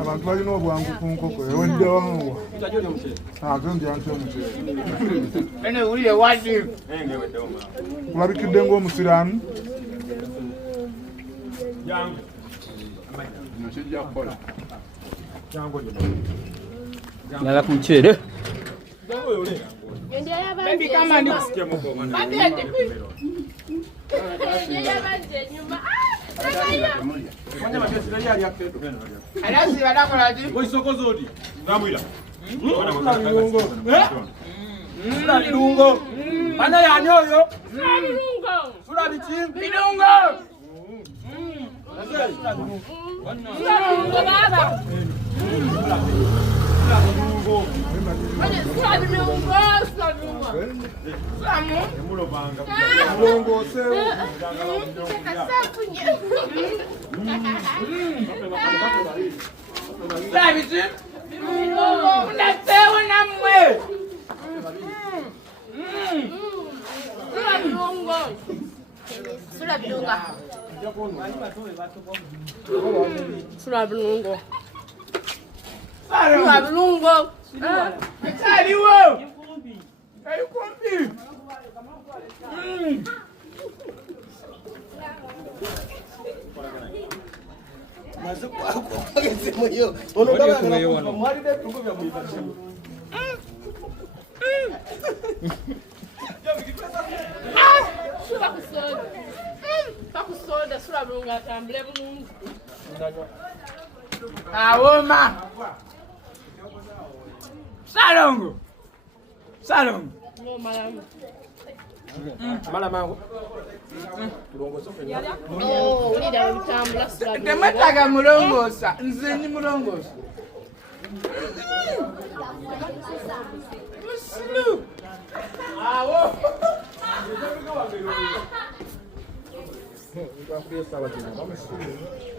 Abantu balina obwangu ku nkoko ewedde wangu agambye anti omukyere kulabikidde ng'omusiraamu ngala ku mukyere Salongo. Salongo. Malamango. Oh, ulida mtambula sura. Temataga mulongosa, nze ni mulongosa. Muslu. Awo. Ndio kwa sababu